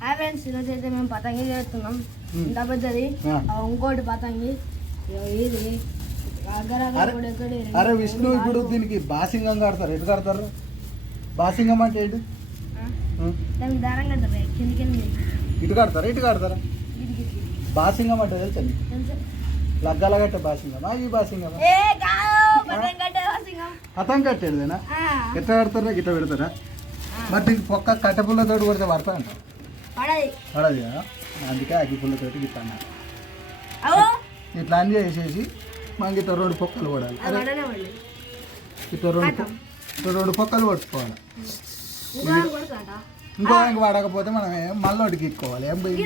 Hi friends ఈరోజు అయితే మేము పతంగి చేస్తున్నాం. ఇంత పెద్దది. ఇంకోటి పతంగి. ఇది. అరే- విష్ణు ఇప్పుడు దీనికి బాసింగం కడతారు. ఎటు కడతారు? బాసింగం అంటే ఏంటి? ఇటు కడతారా? ఇటు కడతారా? బాసింగం అంటే తెలుసా? లగ్గాల కట్టే బాసింగమా? ఈ బాసింగమా? హతం కట్టేదేనా ఎట్లా కడతారా? గిట్ల పెడతారా? మరి దీనికి పొక్క కట్టె పుల్లతోటి కొడితే పడతా అంట పడది. కదా? అందుకే అగ్గి పుల్లతోటి గిట్లా అన్నారు ఇట్లా అన్ని చేసేసి మనకి ఇట్లా రెండు పొక్కలు పడాలి. ఇట్లా రెండు ఇట్లా రెండు పొక్కలు పట్టుకోవాలి. ఇంకో ఇంక పడకపోతే మనం ఏం మళ్ళీ ఒకటికి ఎక్కోవాలి. ఏం పోయి.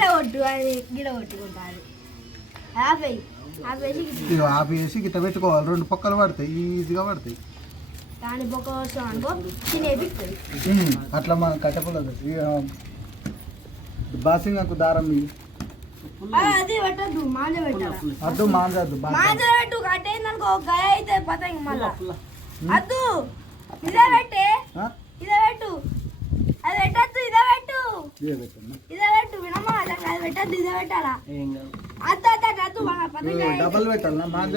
ఇక ఆపేసి గిట్ట పెట్టుకోవాలి. రెండు పొక్కలు పడతాయి. ఈజీగా పడతాయి. అట్లా మనం కట్టెపుల్లదు బాసింగకు దారం ఇయ్యి. అది పెట్టద్దు మాంజ పెట్టాలి? అడ్డు మాంజద్దు మాంజ పెట్టు కట్టేందనుకో గయ అయితే పతంగి మళ్ళా. అద్దు ఇదే పెట్టే. ఇదే పెట్టు. అది పెట్టద్దు ఇదే పెట్టు. ఇదే పెట్టు వినమ్మా అది పెట్టద్దు ఇదే పెట్టాలా? అద్దు అద్దు అద్దు, అద్దు పతంగి. డబల్ పెట్టాలనా మాంజ?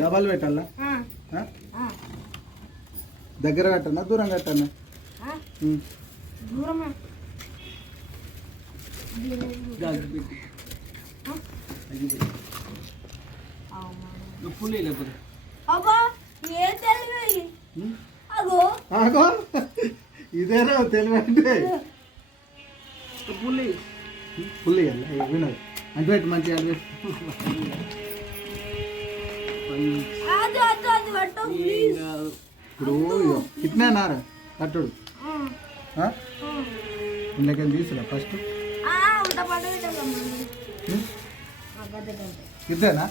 డబల్? ఆ, దగ్గర కట్టనా దూరం కట్టనా. దూరమా అబ్బా ఏ తెలివి ఉమ్. అగో ఆగో ఇదేనా తెలివి అంటే పుల్లి పుల్లి వినదు. అంటే పెట్టు మంచిగా అది ఇప్పుడు ఇట్నే నారా కట్టుడు? ఇందులోకి తీసురా ఫస్ట్ ఇద్దేనా?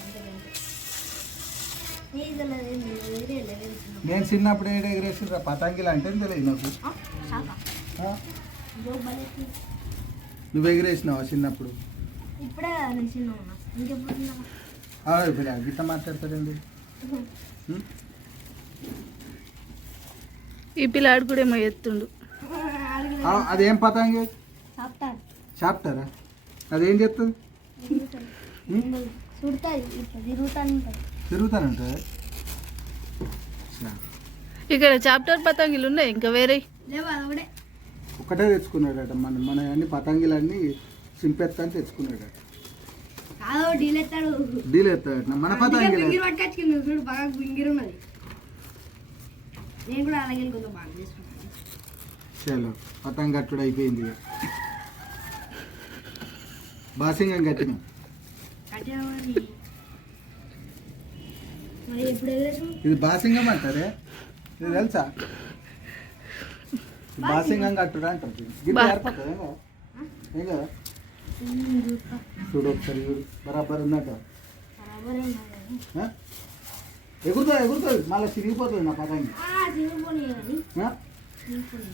నేను చిన్నప్పుడు ఏడు ఎగరేసిండ్రా పతంగిలు అంటే తెలియదు నాకు. ఆ? నువ్వు ఎగరేసినావా చిన్నప్పుడు? ఇప్పుడే గిట్ట మాట్లాడతాడండి? ఈ పిల్లాడు కూడా ఏమో ఎత్తుండు. అదేం పతంగి? చాప్టారా అదేం చెప్తుంది? చుడతాయి ఇట్లా తిరుగుతాను తిరుగుతానంటే? ఇక్కడ చాప్టర్ పతంగిలు ఉన్నాయి ఇంకా వేరే. ఒకటే. తెచ్చుకున్నాడట. మన మన అన్ని పతంగిలన్నీ చింపెత్తని తెచ్చుకున్నాడట. కాదో డీల్ ఎత్తాడు. డీల్ ఎత్తాడట. మన పతంగిలు. బింగిరి పట్టుకొచ్చుకుంది. చూడు బాగా బింగిరి ఉన్నది నేను కూడా అలాగే కొంచెం బాగా చేసుకుంటాను చలో పతంగ కట్టుడు అయిపోయింది ఇక. బాసింగం కట్టినాం. ఇది బాసింగం అంటారే? ఇది తెలుసా? బాసింగం. కట్టుడు అంటారు. గిట్ల ఏర్పడుతుంది ఏం కదా? చూడు ఒకసారి చూడు. బరాబర్ ఉందంట. ఆ? ఎగురుతుంది మళ్ళీ చిరిగిపోతుంది నా పతంగి. తిరుగుపోనీ కానీ. ఆ? తిరుగుపోనీ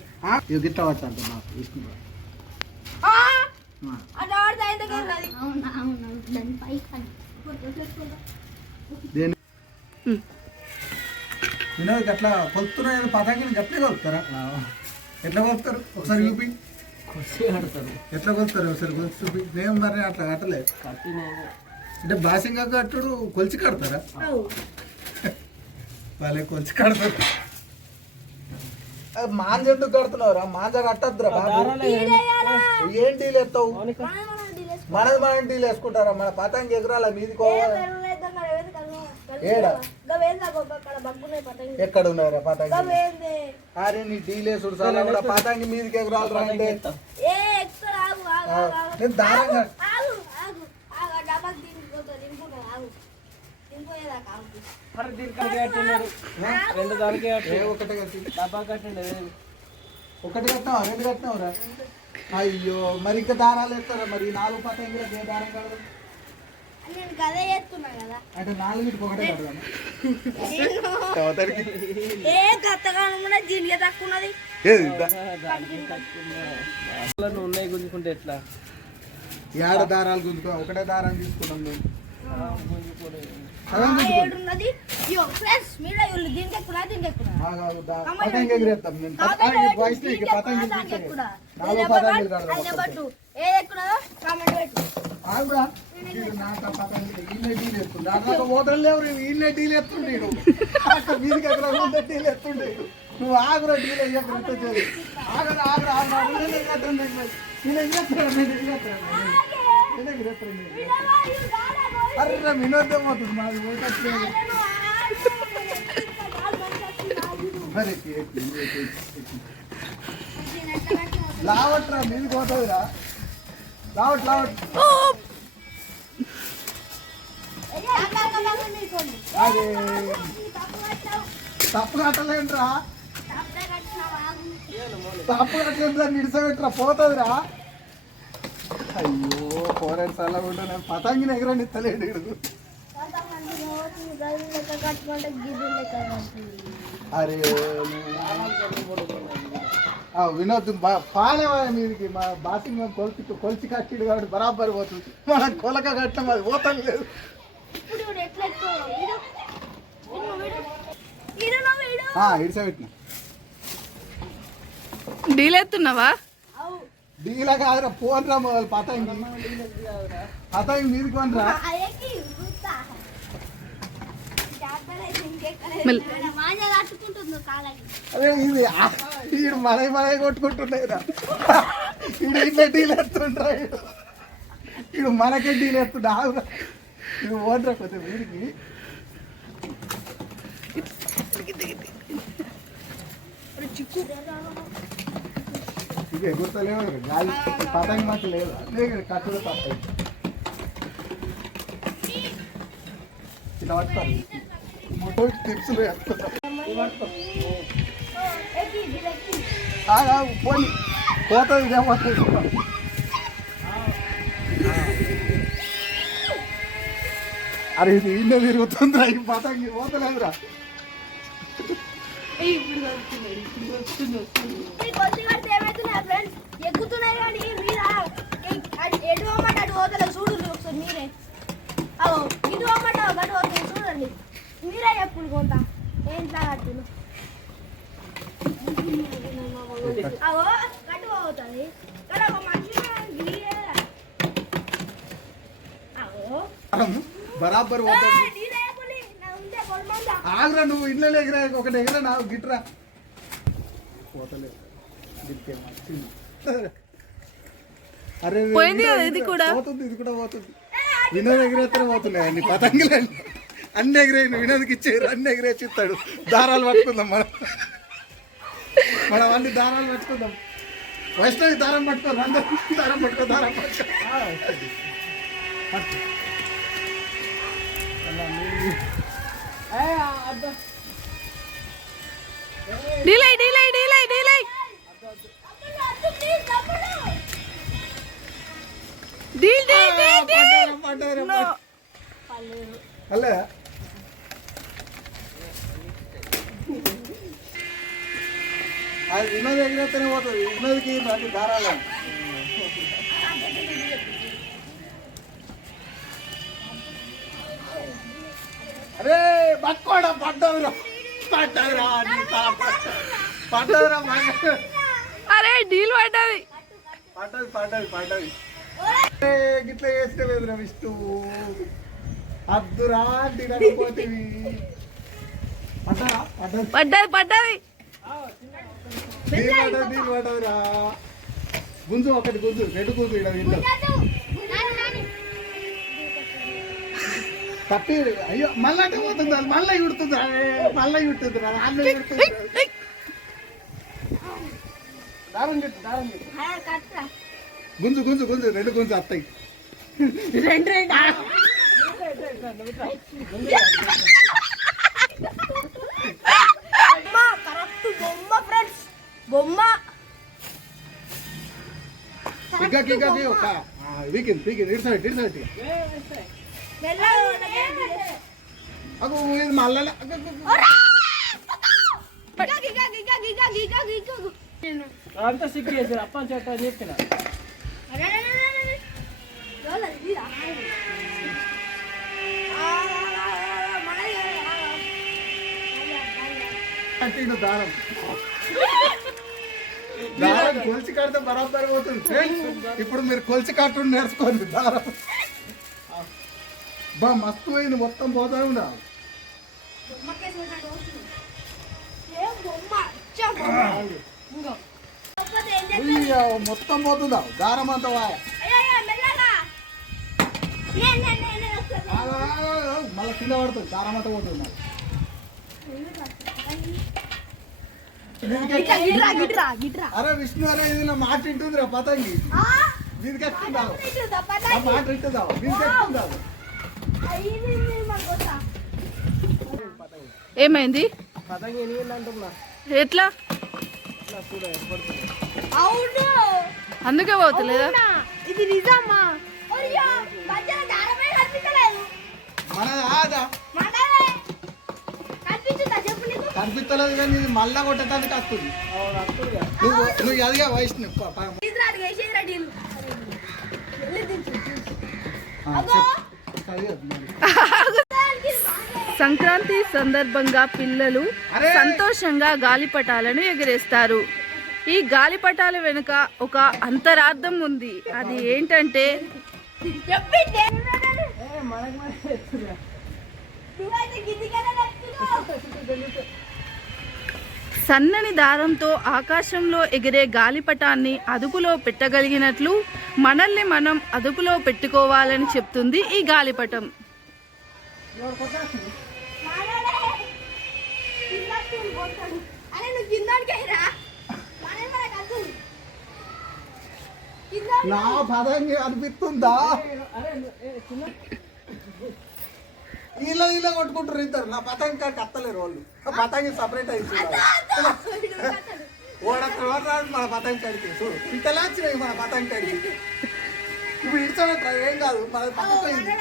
వినోద్ అట్లా కొలుతున్నాయని పతంగిని గట్లే కొలుతారా ఎట్లా కొలుతారు ఒకసారి చూపి. కడతారు ఎట్లా కొలుతారు ఒకసారి కొలిచి చూపి. మేము మరి అట్లా కట్టలేదు అంటే బాసింగా కట్టుడు కొలిచి కడతారా? వాళ్ళే కొలిచి కడతారు. మాంజ ఎందుకు కడుతున్నావురా? మాంజ కట్టద్దురా బాబు. ఏం? డీల్ ఎత్తావు? మనది మనం డీల్ వేసుకుంటారా? మన పతంగి ఎగురాల? మీది కోవాలి ఏడా? ఎక్కడ ఉన్నారా పతంగి? అరే నీ డీల్ వేసుడు కూడా పతంగి మీదికి ఆ, నేను దారంగా మరి దీనికి కట్టినాడు రెండు దానికి ఒకటే కట్టి డబ్బా కట్టిండు ఒకటి కట్టినావా రెండు కట్టినావురా అయ్యో మరి ఇంకా దారాలు వేస్తారా మరి నాలుగు పతంగిలకు ఏ దారం కదా అంటే నాలుగిటికి ఒకటే నువ్వు ఉన్నాయి గుంజుకుంటే ఎట్లా ఏడ దారాలు గుంజుకో ఒకటే దారం తీసుకున్నాం మేము ఫ్రెండ్స్ మీద వీళ్ళు డీల్ ఎత్తుండే లేవు ఎక్కడ డీల్ ఎత్తుండే. నువ్వు ఆగురా డీల్ అయ్యాక వచ్చేది ఆగరా ఆగరా ఆగరా. నేను ఎగరేస్తాను, నేను ఎగరేస్తాను, అరే వినోదం అవుతుంది మాది పోయట్లేదు లావట్రా మీది పోతుందిరా. లావట్ లావట్. అదే తప్పు కట్టలేంట్రా. తప్పు కట్టలేంట్రా నిడిసబెట్టరా పోతుందిరా. అయ్యో పోరాడు సలా ఉంటా నేను పతంగిని ఎగరని ఇస్తలేడు వీడు. అరే ఆ, వినోద్ బా- పాలేవా మీదికి మా బాసింగ్ మేము కొలిచి కొలిచి కట్టిడు కాబట్టి బరాబర్ పోతుంది. మన కొలక కట్టడం అది పోతాం లేదు. ఆ, ఇడిసబెట్టిన డీల్ ఎత్తున్నావా? డీలా కాదురా ఫోన్ రా మొదలు పతంగి పతంగి మీదికి అదే ఇది ఈడు మలై మలై కొట్టుకుంటున్నాయిరా. ఈడు ఇట్లా డీల్ ఎత్తుండ్రా ఈడు. ఈడు మనకే డీల్ ఎత్తుండ ఆగురా. ఇది ఓడరా కొంచెం వీడికి ఇది ఎగురుతలేవు గాలి పతంగి మాట లేదు? అదే కట్టుడు పతంగి ఇలా పట్టుకోరు టిప్స్ వేస్తున్నారు పోతుంది ఇదే అరే ఇది ఇన్న తిరుగుతుందిరా ఈ పతంగి పోతలేదురా. ఎక్కుతున్నాయి కానీ మీద ఎటు అమ్మాట అటు పోతలేదు చూడండి ఒకసారి మీరే. అవు ఇటు అమ్మాట అటు పోతుంది చూడండి. మీరే ఎప్పుడు కొంత. ఏం తాగట్టును అవో కట్టు పోతుంది. కానీ ఒక మనిషి గీరే అవో. బరాబర్ ఆగురా నువ్వు ఇళ్ళ ఎగరా ఒకటి ఎగరా నా గిట్రా పోతలేదు. అరే పోయింది కదా ఇది కూడా. పోతుంది ఇది కూడా పోతుంది. వినోద్ ఎగిరేస్తే పోతున్నాయి అన్ని పతంగులు అన్ని ఎగిరే వినోద్కి ఇచ్చేరు అన్ని ఎగిరేసి ఇస్తాడు దారాలు పట్టుకుందాం మనం. మనం అన్ని దారాలు పట్టుకుందాం. వైష్ణవి దారం పట్టుకో అందరూ దారం పట్టుకో దారం పట్టుకో. డీలై డీలై. డీల్ డీల్ డీల్ డీల్ అల్లే అది వినోద్ ఎగిరేస్తేనే పోతుంది. వినోద్కి నాకు దారాలు. అరే పట్టుకోడా పడ్డదురా. పడ్డదురా పడ్డదురా. అరే డీల్ పడ్డది. పడ్డది పడ్డది పడ్డది. గిట్ల వేదురా విష్ణు. అద్దురా తినకపోతేవి పడ్డది. పడ్డది పడ్డదిరా గుంజు ఒకటి గుంజు. రెండు గుంజు ఇక్కడ వీళ్ళు తప్పి అయ్యో మళ్ళా పోతుంది అది. మళ్ళీ ఇడుతుంది మళ్ళీ ఇడుతుంది ఇడుతుంది దారం గిట్టు దారం కట్టరా గుంజు గుంజు గుంజు రెండు గుంజు వస్తాయి రెండు రెండు బొమ్మ ఫ్రెండ్స్ బొమ్మ ఇంకా ఇంకా ఒక వీకెండ్ వీకెండ్ ఇటు సైడ్ ఇటు సైడ్ మెల్లగా అగో ఇది మళ్ళా గిగా గిగా గిగా గిగా గిగా గిగా అంతా సిగ్గు చేశారు అప్పని చెట్ట అని చెప్పిన కట్టిండు దారం. దారం కొలిచి కడితే బరాబర్ అవుతుంది ఇప్పుడు మీరు కొలిచి కట్టు నేర్చుకోండి దారం. బా మస్తు అయింది మొత్తం పోతా ఉందా? మొత్తం పోతుందా? దారం అంతా మళ్ళీ కింద పడుతుంది పోతుంది. అరే విష్ణు అరే ఇది నా మాట వింటుందిరా పతంగి ఆ? దీనికి పతంగి? మాట వింటుందావు దీనికి. ఏమైంది పతంగి ఎనిమిది అంటున్నా ఎట్లా అందుకే పోతలేదా? ఇది నిజమా కనిపిస్తలేదు కానీ ఇది మళ్ళా కొట్టడానికి వస్తుంది. నువ్వు నువ్వు. దానికి బాగా. సంక్రాంతి సందర్భంగా పిల్లలు! సంతోషంగా గాలిపటాలను ఎగరేస్తారు. ఈ గాలిపటాల వెనుక ఒక అంతరార్థం ఉంది. అది ఏంటంటే సన్నని దారంతో ఆకాశంలో ఎగిరే గాలిపటాన్ని అదుపులో పెట్టగలిగినట్లు మనల్ని మనం అదుపులో పెట్టుకోవాలని చెప్తుంది ఈ గాలిపటం కొట్టేస్తుంది మానవుడే. ఇలా ఇలా కొట్టుకుంటారు ఇద్దరు నా పతంగి కాడికి అత్తలేరు వాళ్ళు ఆ పతంగి సపరేట్ అయింది ఓడ తర్వాత మన పతంగి కాడికి చూడు పిట్టలా వచ్చినాయి మన పతంగి కాడికి ఇప్పుడు ఇడ్చబెట్ట ఏం కాదు మన పక్కపోయింది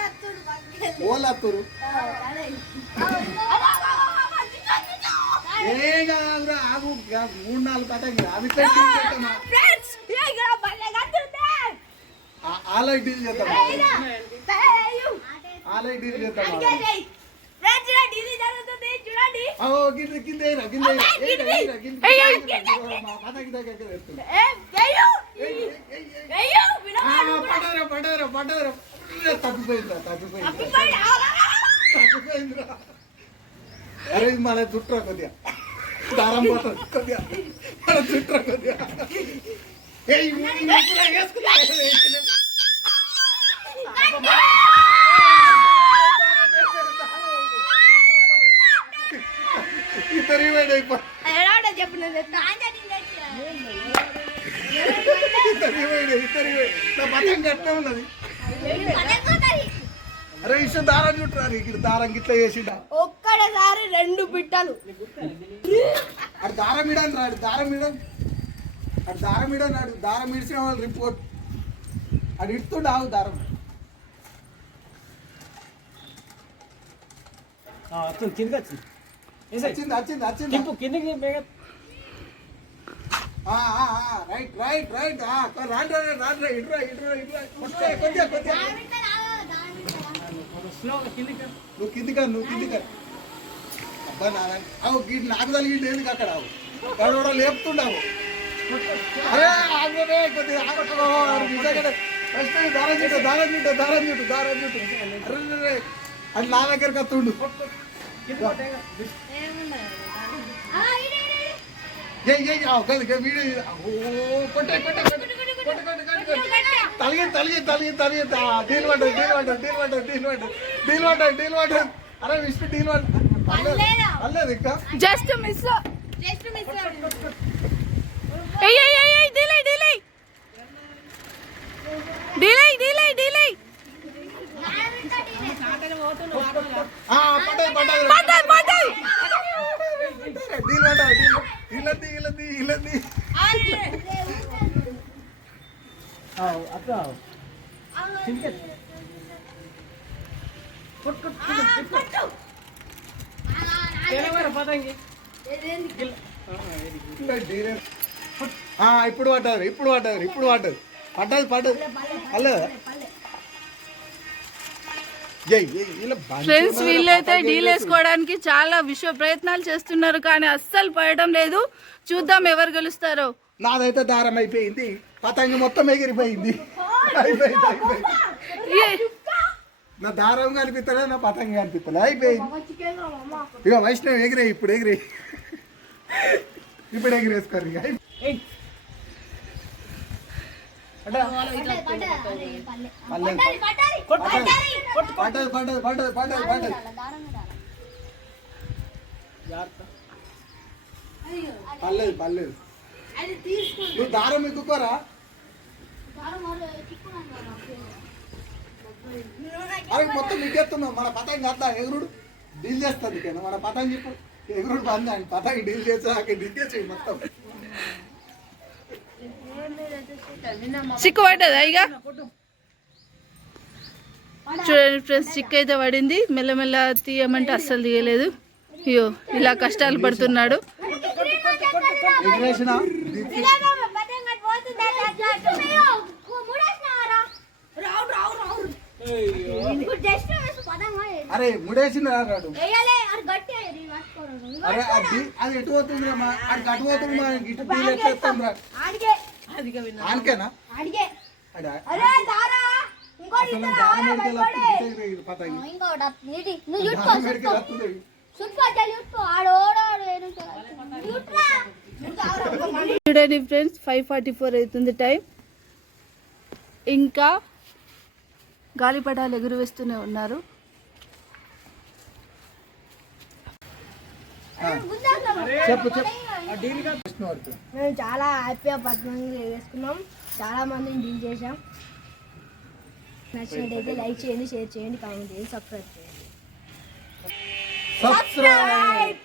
ఓళ్ళు అత్తురు ఏం కాదు ఆగు మూడు నాలుగు పతంగి అవి పెట్టి ఆలయ డీల్ చేద్దాం ఆలయ డీల్ చేద్దాం తప్పిపోయిందిరా తప్పిపోయింది? తప్పిపోయిందిరా అరే మన చుట్టరా కొద్దిగా దారం పోతుంది కొద్దిగా మన చుట్టరా కొద్దిగా ఏయ్, వేసుకున్నా? అయిపో నా పతంగ అట్లా ఉన్నది. అరే ఇష్టం దారం చుట్టరా ఇక్కడ దారం గిట్లా వేసిండా ఒక్కడేసారి రెండు బిడ్డలు అటు దారం ఇడని రాడు దారం ఇడని. అటు దారం ఇడని రాడు దారం ఇడిచిన వాళ్ళు రిపోర్ట్. అటు ఇడుతుండే ఆవు దారం. వచ్చింది కిందకి వచ్చింది. వచ్చింది వచ్చింది వచ్చింది తిప్పు కిందకి మేఘ. ఆ, ఆ, ఆ, రైట్ రైట్ రైట్. ఆ, రాండి రాండి రాండి ఇటురా ఇటురా ఇటురా కొద్దిగా కొద్దిగా నువ్వు కిందికా నువ్వు కిందికా అబ్బా నారాయణ. అవు గీ నాకు తలిగి లేదు అక్కడ అవు వాడు లేపుతుండవు. అరే ఆగరే కొద్దిగా ఫస్ట్ దారం చుట్టు దారం చుట్టు దారం చుట్టు దారం చుట్టు అరే. అది నా దగ్గరకు వస్తుండు. తలిగి తలిగి తలిగి తలిగి డీల్ పడ్డది డీల్ పడ్డది డీల్ పడ్డది అరే విష్ణు డీల్ పర్లేదా? అల్లేదు ఇంకా జస్ట్ మిస్ జస్ట్ మిస్ డీలై డీలై డీలై డీలై డీలై ఆ, పడ్డది పడ్డది పడ్డది పడ్డది డీల్ పడ్డది డీల్ ఇల్లది ఇల్లది ఇల్లది అట్లా కిందకి తెలంగాణ పతంగి ఆ, ఇప్పుడు పడ్డది ఇప్పుడు ఏయ్, ఏయ్, ఇలా బంతి ఫ్రెండ్స్ వీళ్ళైతే డీల్. వేసుకోవడానికి చాలా విశ్వ ప్రయత్నాలు చేస్తున్నారు కానీ అస్సలు పడడం లేదు. చూద్దాం ఎవరు గెలుస్తారో. నాదైతే దారం అయిపోయింది పతంగి మొత్తం ఎగిరిపోయింది. నా దారం కనిపిస్తలే నా పతంగి కనిపిస్తలే అయిపోయింది. ఇక వైష్ణవ్ ఎగిరే ఇప్పుడు ఎగిరే. ఇప్పుడు ఎగిరేసుకోరు పర్లేదు పర్లేదు నువ్వు దారం ఎక్కుకోరా అరే మొత్తం నీకెత్తున్నావు మన పతంగి అట్లా ఎగురుడు డీల్ చేస్తుంది కదా మన పతంగి ఇప్పుడు ఎగురుడు బంద్ పతంగి డీల్ చేసాక దిగ్గేసి మొత్తం చిక్కు పడ్డదా ఇక? చూడండి ఫ్రెండ్స్ చిక్కు అయితే పడింది. మెల్లమెల్ల తీయమంటే అస్సలు తీయలేదు. అయ్యో ఇలా కష్టాలు పడుతున్నాడు. అరే ముడేసిన రాడు. అరే అది అది ఎటు పోతుంది అది పోతుంది మా ఇటు రా ఆనకేనా? అరే దారా ఇంకోటి. ఎగిరి ఇంకోటి నువ్వు చుట్టుకో చుట్టుకో. చుట్టుకో చలి చుట్టుకో. ఆడోడాడు చూడండి ఫ్రెండ్స్ ఫైవ్ ఫార్టీ ఫోర్ అవుతుంది టైం ఇంకా గాలిపటాలు ఎగురవేస్తూనే ఉన్నారు. చెప్పు. మేము చాలా హ్యాపీగా పద్మంది వేసుకున్నాం చాలా మందిని డీల్ చేసాం నచ్చినట్టయితే లైక్ చేయండి షేర్ చేయండి కామెంట్ చేయండి సబ్స్క్రైబ్ చేయండి. సబ్స్క్రైబ్